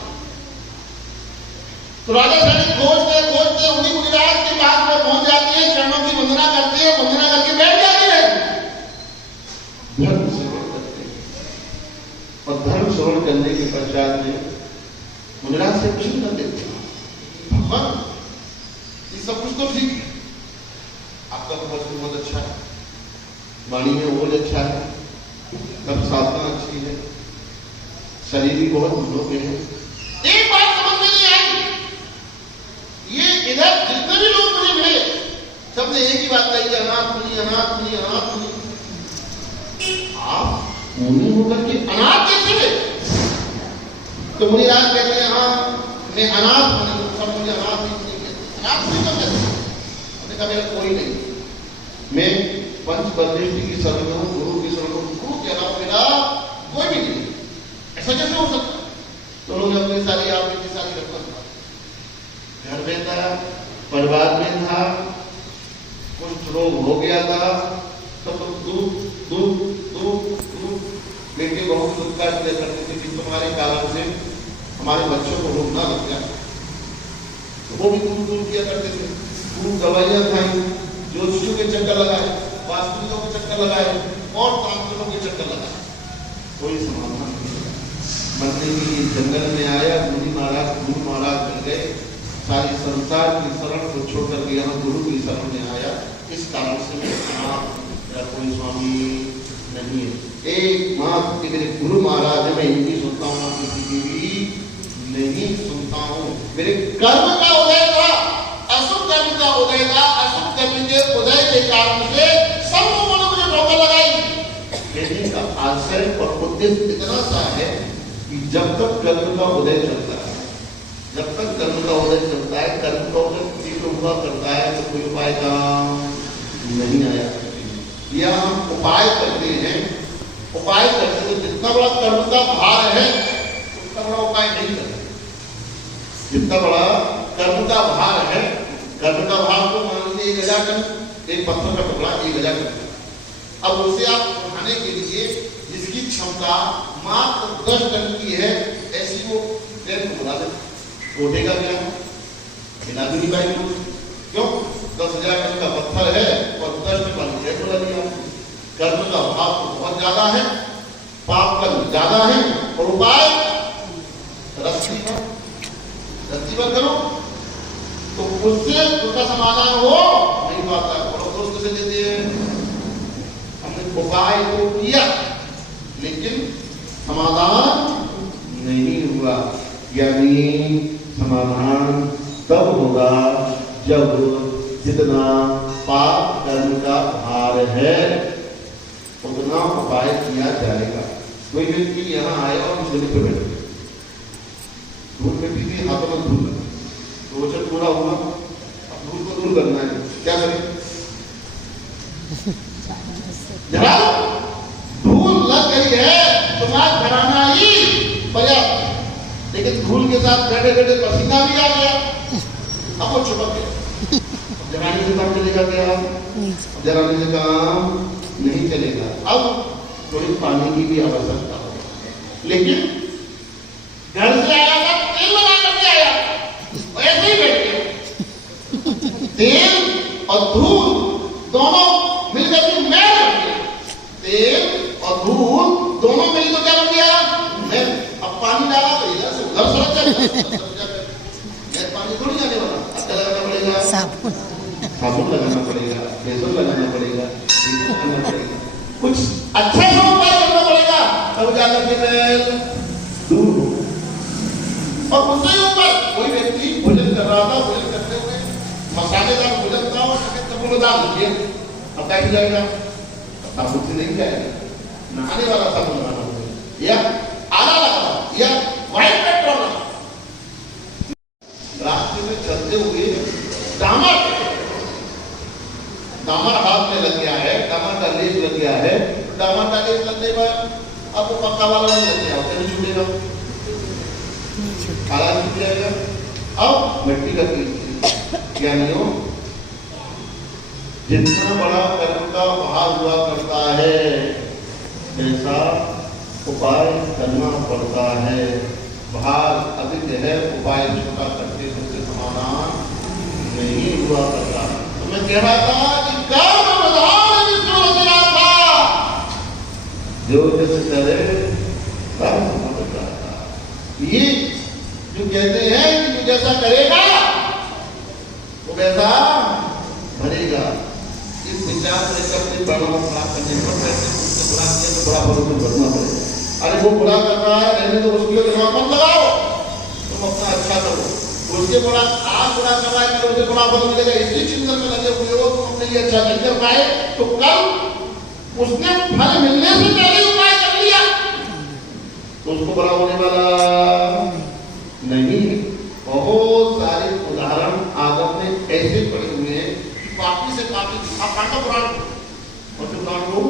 तो राजा सैनिक खोजते खोजते उन्हीं मुनिराज के पास में पहुंच जाते हैं, चरणों की वंदना करते हैं, वंदना करके बैठ जाते हैं, धर्म श्रवण करते हैं। और धर्म श्रवण करने के पश्चात में मुनिराज से प्रश्न कर देते हैं, भगवान ये सब कुछ तो ठीक है, आपका प्रवचन बहुत अच्छा है, वाणी में बहुत अच्छा है, सब साधना अच्छी है, शरीर भी बहुत गुणों में है। एक बात समझ में नहीं आई, ये इधर जितने भी लोग मुझे मिले सबने एक ही बात कही, अनाथ मुनि अनाथ मुनि अनाथ मुनि। आप मुनि होकर के अनाथ कैसे हुए? तो मुनिराज कहते हैं हाँ मैं अनाथ मुनि हूं, सब मुझे अनाथ नहीं कहते। अनाथ मुनि क्यों कहते? हमने कहा मेरा कोई नहीं, मैं पंच परमेष्टि की शरण में हूं, गुरु की शरण में, गुरु के अलावा मेरा कोई भी नहीं। ऐसा कैसे हो सकता? तो लोग अपनी सारी आप इतनी सारी रखा घर में था, परिवार में था, कुछ रोग हो गया था, सब लोग दूध दूध दूध दूध लेके बहुत दुख का इसलिए करते थे कि तुम्हारे कारण से हमारे बच्चों को रोग ना लग गया। तो वो भी दूध दूध किया करते थे, दूध दवाइयां खाई, ज्योतिषियों के चक्कर लगाए, वास्तुओं के चक्कर लगाए और तांत्रिकों के चक्कर लगाए, कोई समाधान नहीं। मरने के लिए जंगल में आया, मुनि महाराज गुरु महाराज मिल गए, सारी संसार की शरण को छोड़कर के यहाँ गुरु की शरण में आया। इस कारण से मेरा कोई स्वामी नहीं है, एक मात्र मेरे गुरु महाराज है, मैं इनकी सुनता हूँ, किसी की भी नहीं सुनता हूँ। मेरे कर्म का उदय था, अशुभ कर्म का उदय था, अशुभ कर्म के उदय के कारण से सब लोगों ने मुझे धोखा लगाई। कहने का आशय और उद्देश्य इतना सा है कि जब तक कर्म का उदय चलता है, जब तक कर्म का उदय चलता है, कर्म का उदय तीव्र हुआ करता है, तो कोई उपाय काम नहीं आया। या हम उपाय करते हैं, उपाय करते हैं, जितना बड़ा कर्म का भार है उतना बड़ा उपाय नहीं करते। जितना बड़ा कर्म का भार है, कर्म का भार को मान लीजिए 1000 टन, एक पत्थर का टुकड़ा 1000 टन, अब उसे आप उठाने के लिए जिसकी क्षमता मात्र 10 टन की है, ऐसी वो ट्रेन को बुला देते, उठेगा क्या? बिना भी नहीं पाएगी। क्यों? 10,000 टन का पत्थर है और 10 टन वाली ट्रेन बुला दिया। कर्म का भाव तो बहुत ज्यादा है, पाप कर्म ज्यादा है, और उपाय रस्सी पर करो तो उससे उसका समाधान हो नहीं पाता। और दोस्त से देते हैं, हमने उपाय तो किया लेकिन समाधान नहीं हुआ। यानी समाधान तब होगा जब जितना पाप कर्म का भार है उतना उपाय किया जाएगा। कोई व्यक्ति यहाँ आया और मुझे पे बैठ गया, धूल में भी हाथों में धूल लगा, तो वचन पूरा हुआ, अब धूल को दूर करना है, क्या करें? जरा धूल लग गई है, तुम्हारा घराना ही पर्याप्त, लेकिन धूल के साथ बैठे बैठे पसीना भी आ गया, अब वो चिपक गया। जराने से काम चलेगा क्या? जराने से काम नहीं चलेगा। अब थोड़ी पानी की भी आवश्यकता हो, लेकिन घर से आया था, तेल लगा करके आया, ऐसे ही बैठ गया। तेल और धूल दोनों मिलकर के मैल बन गया। तेल और धूल दोनों मिलकर क्या बन गया? मैल। अब पानी डाला तो इधर से उधर सड़क जाए, पानी थोड़ी जाने वाला, अब क्या लगाना पड़ेगा? साबुन लगाना पड़ेगा, बेसन लगाना पड़ेगा, लगाना पड़ेगा, कुछ अच्छा सा उपाय करना पड़ेगा, तब जाकर के मैल दूर हो। और उससे ऊपर कोई व्यक्ति भोजन कर रहा था, भोजन करते हुए मसालेदार भोजन था और सफेद कपड़ों डाल दिए, अब क्या जाएगा? साबुन से नहीं जाएगा, नहाने वाला साबुन लगाना पड़ेगा, या आला लगाना, या व्हाइट पेट्रोल लगाना। रास्ते में चलते हुए दामर हाथ में लग गया है, दामर का लेप लग गया है, दामर का लेप लगने पर अब वो पक्का वाला नहीं लग गया, नहीं छूटेगा, काला नहीं छूट जाएगा। अब मिट्टी का कीजिए, क्या नहीं हो? जितना बड़ा कर्म का भार हुआ करता है ऐसा उपाय करना पड़ता है। भार अधिक है, उपाय छोटा करते उससे समाधान नहीं हुआ करता। तो मैं कह रहा था कि कर्म प्रधान विष्णु रचना था, जो जैसे करे कर्म हो जाता। ये जो कहते हैं कि जो जैसा करेगा वो वैसा भरेगा। इस विचार से करते बढ़ावा प्राप्त करने पर उससे बुरा किया तो बुरा फल को भरना पड़ेगा। अरे वो बुरा कर रहा है, रहने दो, उसके दिमाग मत लगाओ, तुम अपना अच्छा करो। उसके बुरा आज बुरा कर रहा है तो उसे बुरा फल मिलेगा, इसी चिंतन में लगे हुए हो, तुम अपने लिए अच्छा नहीं कर पाए तो कल उसने फल मिलने से पहले उपाय कर लिया तो उसको बुरा होने वाला नहीं। बहुत सारे उदाहरण आगम में ऐसे पड़े हुए हैं कि पापी से पापी। आप पांडव पुराण और पुराण को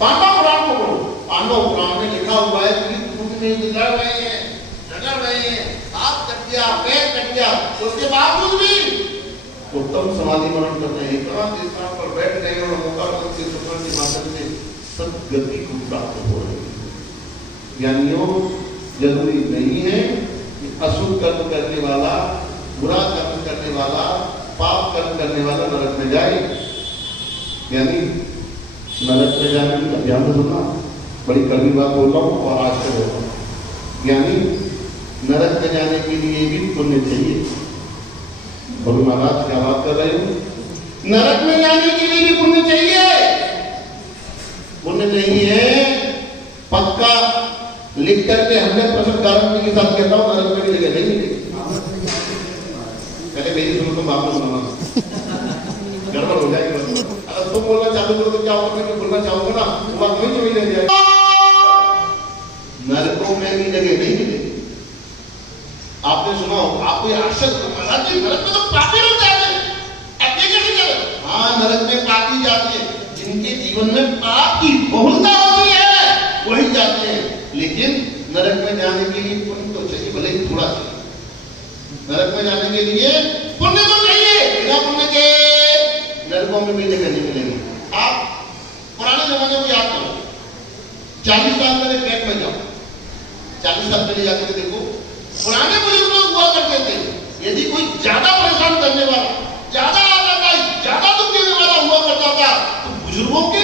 पांडव पुराण को पढ़ो। पांडव पुराण में लिखा हुआ है कि लड़ रहे हैं, झगड़ रहे हैं, हाथ कट गया, पैर कट गया, उसके बावजूद भी उत्तम समाधि मरण करते हैं। इस तरह पर बैठ गए और मुखार से सुखन के माध्यम से सब गति को प्राप्त हो रही है। ज्ञानियों जरूरी नहीं है कि अशुभ कर्म करने वाला, बुरा कर्म करने वाला, पाप कर्म करने वाला नरक में जाए। यानी नरक में जाने की ध्यान से सुनना, बड़ी कड़वी बात बोल रहा हूँ और आज से बोल रहा हूँ। यानी नरक में जाने के लिए भी पुण्य चाहिए। बोलो महाराज क्या बात कर रहे हो? नरक में जाने के लिए भी पुण्य चाहिए। पुण्य नहीं है पक्का लिख करके 100% गारंटी के साथ कहता हूँ नरक में मिलेगा, नहीं मिलेगा। पहले मेरी सुनो, तुम आपको सुनाना, गड़बड़ हो जाएगी। अगर तुम बोलना चालू करो तो क्या होगा, मैं बोलना चाहूंगा ना वो बात वही चली रह जाएगी। नरकों में भी जगह नहीं मिलेगी। आपने सुना हो, आपको आश्चर्य महाराज जी नरक में तो पापी लोग जाते हैं, अपने कैसे जाते? हाँ, नरक में पापी जाते हैं, जिनके जीवन में पाप की बहुलता होती है वही जाते हैं। लेकिन नरक में जाने के लिए पुण्य तो चाहिए, भले ही थोड़ा चाहिए। नरक में जाने के लिए पुण्य तो चाहिए, बिना पुण्य के नरकों में भी जगह नहीं मिलेगी। आप पुराने जमाने को याद करो, 40 साल पहले पेट में जाओ, 40 साल पहले जाकर देखो, पुराने बुजुर्ग लोग हुआ करते थे। यदि कोई ज्यादा परेशान करने वाला, ज्यादा आलादाई, ज्यादा दुख देने वाला हुआ करता था तो बुजुर्गों के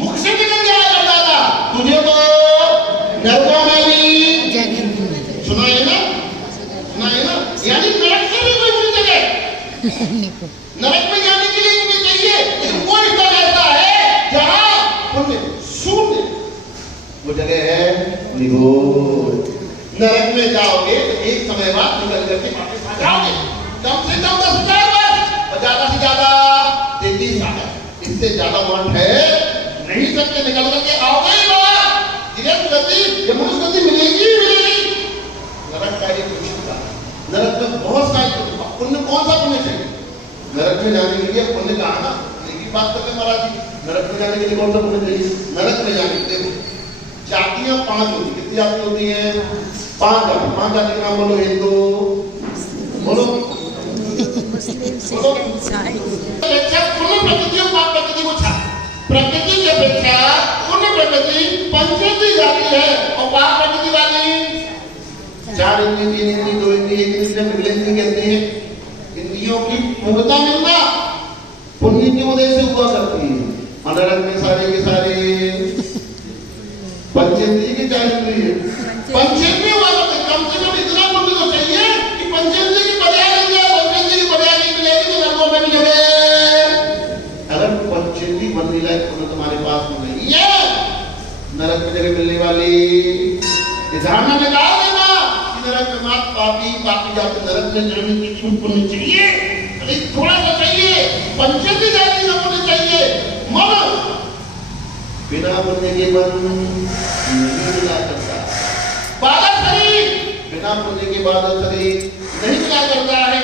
मुख से निकल जाया करता था, तुझे तो नरकों में भी सुना है ना, सुना है ना। यानी नरक से भी कोई बुरी जगह, नरक में जाने के लिए पुण्य चाहिए, लेकिन वो रिश्ता रहता है जहां पुण्य शून्य, वो जगह है निगोद। नरक में जाओगे तो एक समय बाद निकल करके वापस आ जाओगे, कम से कम 10,000 वर्ष और ज्यादा से ज्यादा 33 साल, इससे ज्यादा वर्ष है नहीं सकते। निकल करके आओगे ही बाबा, दिव्य गति या मनुष्य गति मिलेगी ही मिलेगी। नरक का ये कुछ होता है। नरक में बहुत सारे पुण्य, कौन सा पुण्य चाहिए नरक में जाने के लिए? पुण्य कहा ना, एक बात करते महाराज जी, नरक में जाने के लिए कौन सा पुण्य चाहिए? नरक में जाने के लिए जातियां 5 होती, कितनी जाति होती है? 5 जाति। 5 जाति के नाम बोलो। हिंदू बोलो, प्रकृति की अपेक्षा पुण्य प्रकृति पंचेंद्रिय जाति है और पाप प्रकृति वाली 4 इंद्रिय, 3 इंद्रिय, 2 इंद्रिय, 1 इंद्रिय मृगेंद्रिय कहते हैं। इंद्रियों की पूर्णता मिलना पुण्य की वजह से हुआ करती है। नरक में सारे के सारे पंचेंद्रिय के 4 इंद्रिय, पंचेंद्रिय हुआ करते। कम से कम इतना पुण्य तो चाहिए कि पंचेंद्रिय की पर्याय मिल जाए। पंचेंद्रिय की पर्याय नहीं मिलेगी तो नरकों में भी जगह। अगर पंचेंद्रिय बनने लायक पुण्य तुम्हारे पास में नहीं है, नरक में जगह मिलने वाली धारणा निकाल देना कि नरक में मात पापी पापी जाते नरक में जाने के लिए पुण्य चाहिए, लेकिन थोड़ा सा चाहिए। पंचेंद्रिय जाति का पुण्य चाहिए। मन बिना पुण्य के मन नहीं मिला करता। बादल शरीर बिना पुण्य के बादल शरीर नहीं मिला करता है।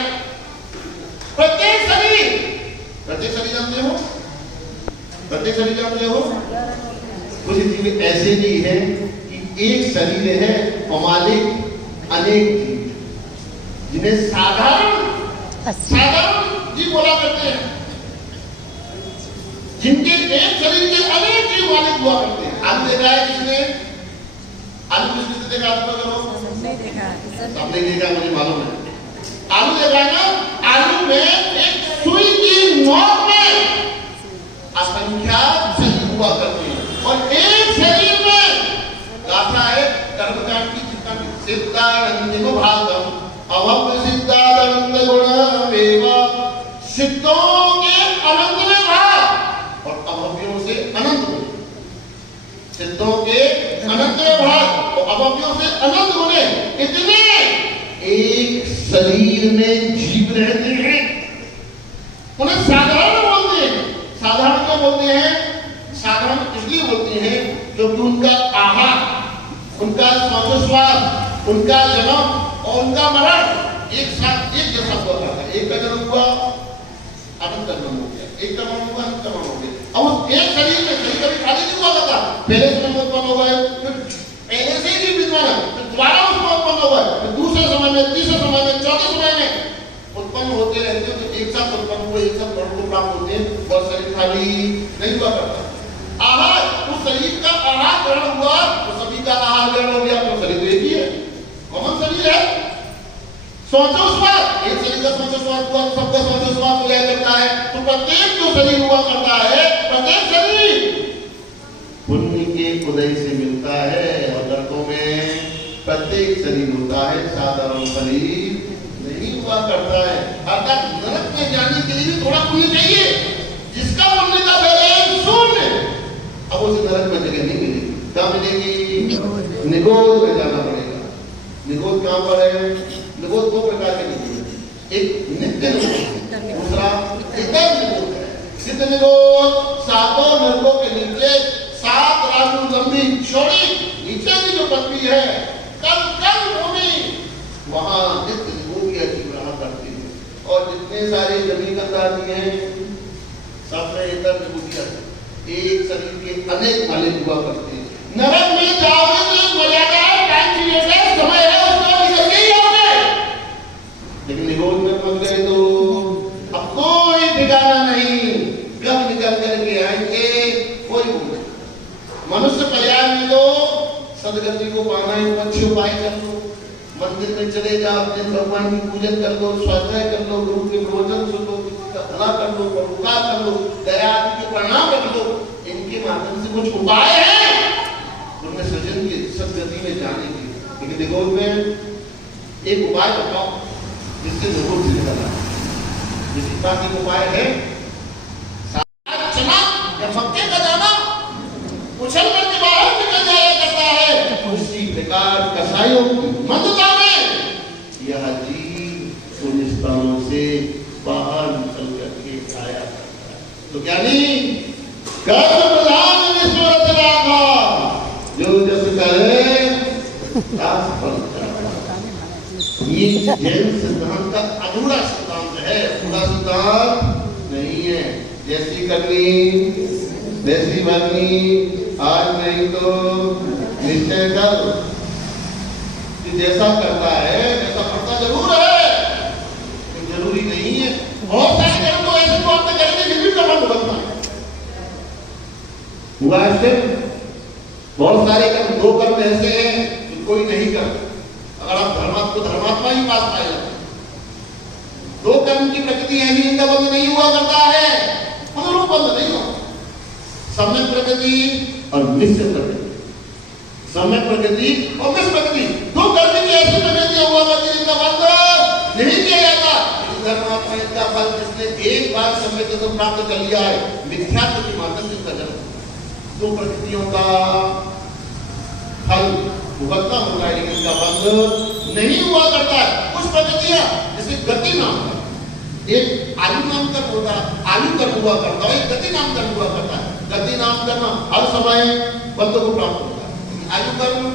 प्रत्येक शरीर जानते हो, प्रत्येक शरीर जानते हो, कुछ जीव ऐसे भी हैं कि एक शरीर है और मालिक अनेक जीव, जिन्हें साधारण जीव बोला करते हैं। जिनके एक शरीर के अनेक जीव मालिक हुआ करते हैं। आलू देखा है किसने? आलू किसने देखा? आप करो। सबने देखा, मुझे मालूम है। आलू देखा है ना? आलू में एक सुई की नोक में असंख्यात शरीर हुआ करते हैं और एक शरीर में गाथा है कर्मकांड की जितना सिद्धानंद भागम अभव्य सिद्धानंद गुण वेवा, सिद्धों के अनंत में भाग और अभव्यों से अनंत गुण, सिद्धों के अनंत में भाग और अभव्यों से अनंत गुण, इतने एक शरीर में जीव रहते हैं। उन्हें साधारण बोलते हैं। साधारण क्यों बोलते हैं? साधारण इसलिए बोलते हैं क्योंकि उनका आहार, उनका श्वासोच्छ्वास, उनका जन्म और उनका मरण एक साथ एक जैसा हुआ करता है। एक का जन्म हुआ, अनंत जन्म हो गया, एक का मरण हुआ, अनंत जन्म हो गया। अब उस एक शरीर में शरीर कभी खाली नहीं हुआ करता। पहले समय में उत्पन्न हो गए, फिर पहले से ही विद्वान है, फिर दोबारा उसमें उत्पन्न हो गए, फिर दूसरे समय में, तीसरे समय में, चौथे समय में उत्पन्न होते रहते हैं। तो एक साथ उत्पन्न हुए, एक साथ मरण को प्राप्त होते हैं और शरीर खाली नहीं हुआ करता। आहार, उस शरीर का आहार ग्रहण हुआ तो सभी का आहार ग्रहण हो गया, तो शरीर तो एक ही है, कॉमन शरीर है। श्वासोच्छ्वास, एक शरीर का श्वासोच्छ्वास हुआ तो सबका श्वासोच्छ्वास हो जाया करता है। तो प्रत्येक जो शरीर हुआ करता है, प्रत्येक शरीर पुण्य के उदय से मिलता है और दर्दों में प्रत्येक शरीर होता है, साधारण शरीर नहीं हुआ करता है। अर्थात नरक में जाने के लिए भी थोड़ा पुण्य चाहिए। जिसका पुण्य का बैलेंस शून्य, अब उसे नरक में जगह नहीं मिलेगी। क्या मिलेगी? निगोद में जाना पड़ेगा। निगोद कहां पर है? निगोद दो प्रकार के निगोद है, एक नित्य निगोद, दूसरा इतर निगोद है। नित्य निगोद सातों नरकों के नीचे 7 राजू लंबी चौड़ी नीचे की जो पृथ्वी है, कल भूमि, वहां नित्य निगोद की अच्छी रहा करती है। और जितने सारे जमीन कंधाती हैं सब में इतर निगोद, एक शरीर के अनेक मालिक हुआ करते हैं। नरक में जाओगे तो मर्यादा है, टाइम पीरियड है, समय है, उसको निकल के ही आओगे। लेकिन निगोद में पहुंच गए तो अब कोई ठिकाना नहीं, कब निकल करके आएंगे कोई नहीं। मनुष्य पर्याय में लो, सदगति को पाना है, अच्छे उपाय कर लो, मंदिर में चले जाओ, दिन भगवान की पूजन कर लो, स्वाध्याय कर लो, गुरु के प्रवचन सुन लो, भला कर लो, परोपकार कर लो, दया आदि के प्रणाम कर लो। इनके माध्यम से कुछ उपाय है उनमें सृजन की सदगति में जाने की। लेकिन निगोद में एक उपाय बताओ जिससे निगोद से निकलना है। जिस बात एक उपाय है, चना या मक्के का दाना उछल करके बाहर निकल जाया करता है, उसी प्रकार कसाईयों की मंदता में यह जीव उन स्थानों से बाहर निकल करके आया करता है। तो क्या नहीं, कर्म प्रधान विश्व रचना का जो जस करे दास फल पाए। ये जैन सिद्धांत का अधूरा सिद्धांत है, पूरा सिद्धांत नहीं है। जैसी करनी वैसी भरनी, आज नहीं तो निश्चय कर। जैसा करता है वैसा पड़ता जरूर है, जरूरी नहीं है। बहुत सारे कर्म तो ऐसे तौर पर करेंगे फिर भी कर्म भुगतना है। हुआ ऐसे बहुत सारे कर्म, 2 कर्म ऐसे हैं जो कोई नहीं करता। अगर आप धर्मात्मा ही पास पाए जाते, 2 कर्म की प्रकृति है, इनका बंध नहीं हुआ करता है, अनुरूप बंध नहीं हुआ। सम्यक प्रकृति और मिश्र प्रकृति, सम्यक प्रकृति और मिश्र प्रकृति, 2 कर्म की ऐसी प्रकृति हुआ करती जिनका बंध नहीं किया जाता। धर्मात्मा इनका फल जिसने एक बार सम्यक दर्शन प्राप्त कर लिया है, मिथ्यात्व के माध्यम से इसका जन्म। 2 प्रकृतियों का फल भुगतना होगा, लेकिन इसका बंध नहीं हुआ करता है। कुछ प्रकृतियां जैसे गति नाम का, एक आयु नाम कर्म होता है, आयु कर्म हुआ करता है, एक गति नाम कर्म हुआ करता है। गति नाम कर्म हर समय बंध को प्राप्त होता है, आयु कर्म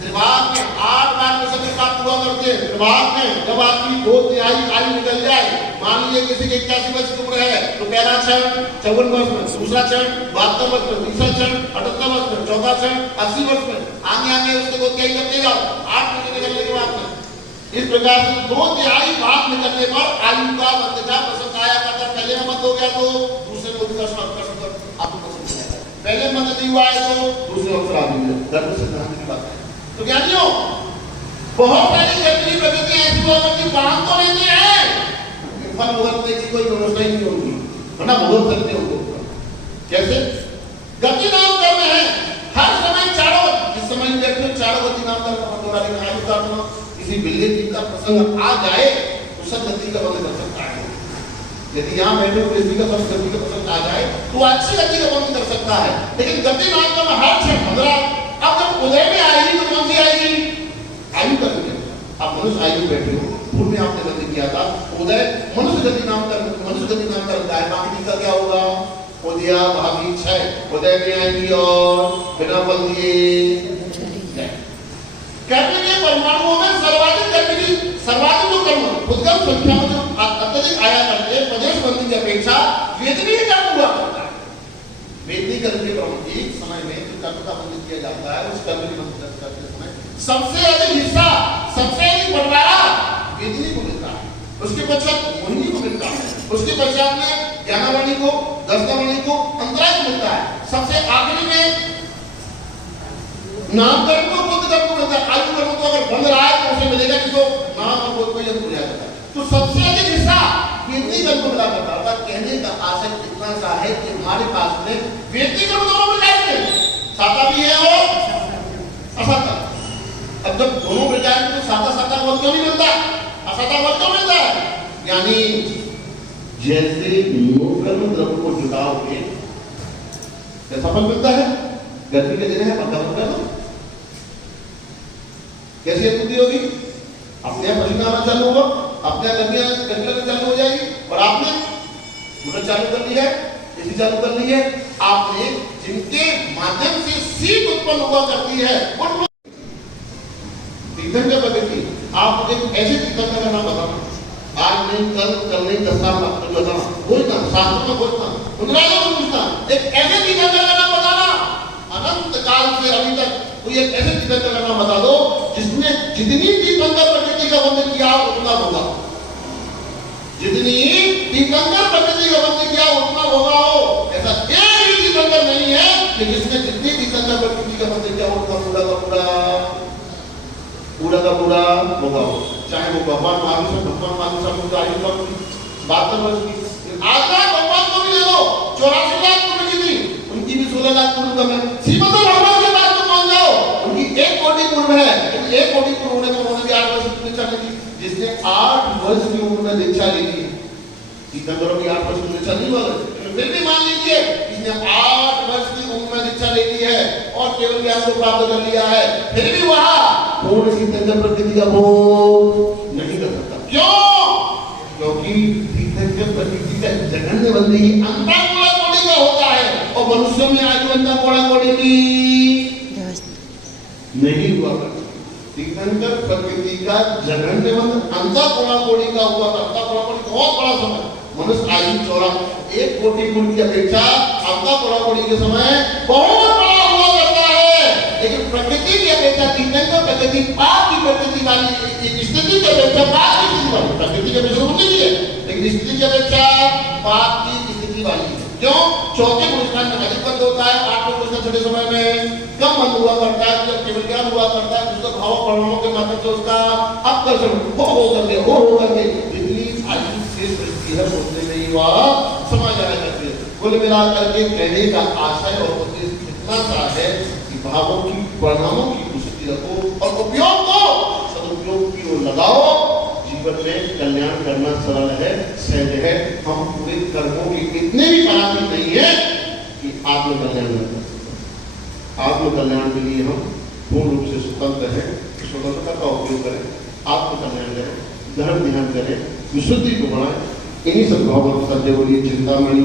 त्रिभाग में 8 बार में सभी प्राप्त हुआ करते हैं। त्रिभाग में जब आपकी 2 तिहाई आयु निकल जाए, मान लीजिए किसी के 81 वर्ष की उम्र है तो पहला क्षण 54 वर्ष में, दूसरा क्षण 72 वर्ष में, तीसरा क्षण 78 वर्ष में, चौथा क्षण 80 वर्ष में, आगे आगे उसके को क्या करते जाओ 8 महीने निकलने के बाद में। इस प्रकार से 2 तिहाई भाग निकलने पर आयु का बंध का प्रसंग आया करता, पहले में मत हो गया तो दूसरे को भी आकर्षण कर आपको पसंद आएगा, पहले मत नहीं हुआ है तो दूसरे अवसर आ जाएंगे। धर्म सिद्धांत की बात है। तो ज्ञानियों, बहुत सारी गतिविधि प्रकृति ऐसी हुआ करती, बांध तो लेते हैं, फल भुगतने की कोई व्यवस्था ही नहीं होगी, वरना भुगत सकते हो। कैसे? गति नाम कर्म है, हर समय चारों, जिस समय व्यक्ति चारों गति नाम कर्म, किसी बिल्ली जी का प्रसंग आ जाए तो सब गति का बंद कर सकता है। यदि यहाँ बैठे हुए किसी का गति का प्रसंग आ जाए तो अच्छी गति का बंद कर सकता है, लेकिन गति नाम कर्म हर क्षण बंद रहा। अब जब उदय में आएगी तो कौन सी आएगी? आयु करनी है। आप मनुष्य आयु बैठे हो, पूर्व में आपने बंद किया था उदय, मनुष्य गति नाम कर्म, मनुष्य गति नाम कर्म है। बाकी का क्या होगा? उदया भागी क्षय, उदय में आएंगी और बिना फल दिए कर्म के परमाणुओं में सर्वाधिक जो कर्म उद्गम संख्या में जो अत्यधिक आया करते हैं, प्रदेश बंदी की अपेक्षा वेदनीय कर्म हुआ करता है। वेदनीय कर्म के प्रमुख समय में जो कर्म का बंद किया जाता है, उस कर्म के बंद करते समय सबसे अधिक हिस्सा, सबसे अधिक बंटवारा वेदनीय को मिलता है, उसके पश्चात मोहिनी को मिलता है, उसके पश्चात में ज्ञानावणी को, दर्शनावणी को, अंतराय को मिलता है, सबसे आखिरी में नाम कर्म को, बुद्ध कर्म को मिलता है। आयु कर्म को अगर बंद रहा है तो उसे मिलेगा किसको? नाम और बुद्ध को जब मिला जाता है। तो सबसे अधिक हिस्सा वेदनीय कर्म को मिला करता है। कहने का आशय इतना सा है कि हमारे पास में वेदनीय कर्म दोनों प्रकार के, साता भी है और असाता। अब जब दोनों प्रकार के तो साता बोल क्यों नहीं मिलता, असाता बोल क्यों मिलता है? यानी जैसे कर्म द्रव्य को जुटाओगे कैसा फल मिलता है? गर्मी के दिन है, पंखा बंद कर दो, कैसी बुद्धि होगी? अपने आप पसीना आना चालू होगा, अपने आप गर्मी लगना चालू हो जाएगी। और आपने कूलर चालू कर लिया है, एसी चालू कर ली है, आपने जिनके माध्यम से शीत उत्पन्न हुआ करती है उन तीर्थंकर प्रकृति, आप एक ऐसे तीर्थंकर का नाम बताना, आज नहीं कल नहीं 10 साल आपको बताना, कोई ना शास्त्रों में कोई ना उनराजों में पूछना, एक ऐसे तीर्थंकर का नाम बताना अनंत काल से अभी तक कोई एक ऐसे तीर्थंकर का नाम बता दो जिसने जितनी तीर्थंकर प्रकृति का बंधन किया उतना होगा, जितनी तीर्थंकर प्रकृति का बंधन किया उतना होगा हो। ऐसा एक भी तीर्थंकर नहीं है कि जिसने जितनी तीर्थंकर प्रकृति का बंधन किया उतना पूरा का पूरा होगा हो। चाहे वो भगवान महावीर बात भगवान को भी ले लो, 84 लाख पूर्व की थी, उनकी भी 16 लाख पूर्व कम है। श्रीमद भगवान के बात को मान जाओ, उनकी 1 कोटि पूर्व है, लेकिन 1 कोटि पूर्व होने पर उन्होंने भी 8 वर्ष की दीक्षा ली थी। जिसने 8 वर्ष की उम्र में दीक्षा ली थी, तीर्थंकरों की 8 वर्ष की दीक्षा नहीं हुआ, फिर भी मान लीजिए इसने 8 वर्ष की उम्र में दीक्षा ले ली है और केवल ज्ञान को प्राप्त कर लिया है, फिर भी वह पूर्ण तीर्थंकर प्रकृति का भोग नहीं कर सकता। क्यों? क्योंकि तीर्थंकर प्रकृति का जघन्य बंदी अंतःकोड़ा कोटि का होता है और मनुष्यों में आयु अंतःकोड़ा कोटि की नहीं हुआ करता। तीर्थंकर प्रकृति का जघन्य बंद अंतःकोड़ा कोटि का हुआ करता। अंतःकोड़ा कोटि बहुत बड़ा समय, मनुष्य आयु 1 कोटि पूर्व की अपेक्षा अंतःकोड़ा कोटि के समय बहुत बड़ा हुआ करता है, लेकिन प्रकृति की अपेक्षा तीर्थंकर प्रकृति पाप की प्रकृति वाली स्थिति की अपेक्षा पाप की स्थिति वाली, प्रकृति के विषय होती है लेकिन स्थिति की अपेक्षा पाप की स्थिति वाली है। क्यों? चौथे पुरुषकाल में अधिक बंद होता है, 8वें पुरुषकाल छोटे समय में कम बंद हुआ करता है, जब केवल ज्ञान हुआ करता है उसका भाव परिणामों के माध्यम से उसका आकर्षण हो करके जितनी आयु शेष बचती है उतने में ही वह समाज जाया करती है। कुल मिलाकर के कहने का आशय और उद्देश्य इतना सा है कि भावों की परिणामों की पुष्टि रखो और उपयोग को सदुपयोग की ओर लगाओ। जीवन में कल्याण करना सरल है, सहज है। हम पूरे कर्मों के इतने भी पराधीन नहीं है कि आत्मकल्याण न कर सकें। आत्मकल्याण के लिए हम पूर्ण रूप से स्वतंत्र हैं। स्वतंत्रता का उपयोग करें, आत्मकल्याण करें, धर्म ध्यान करें, विशुद्धि को बढ़ाएं। इन्हीं सब भावों के साथ बोलिए चिंतामणि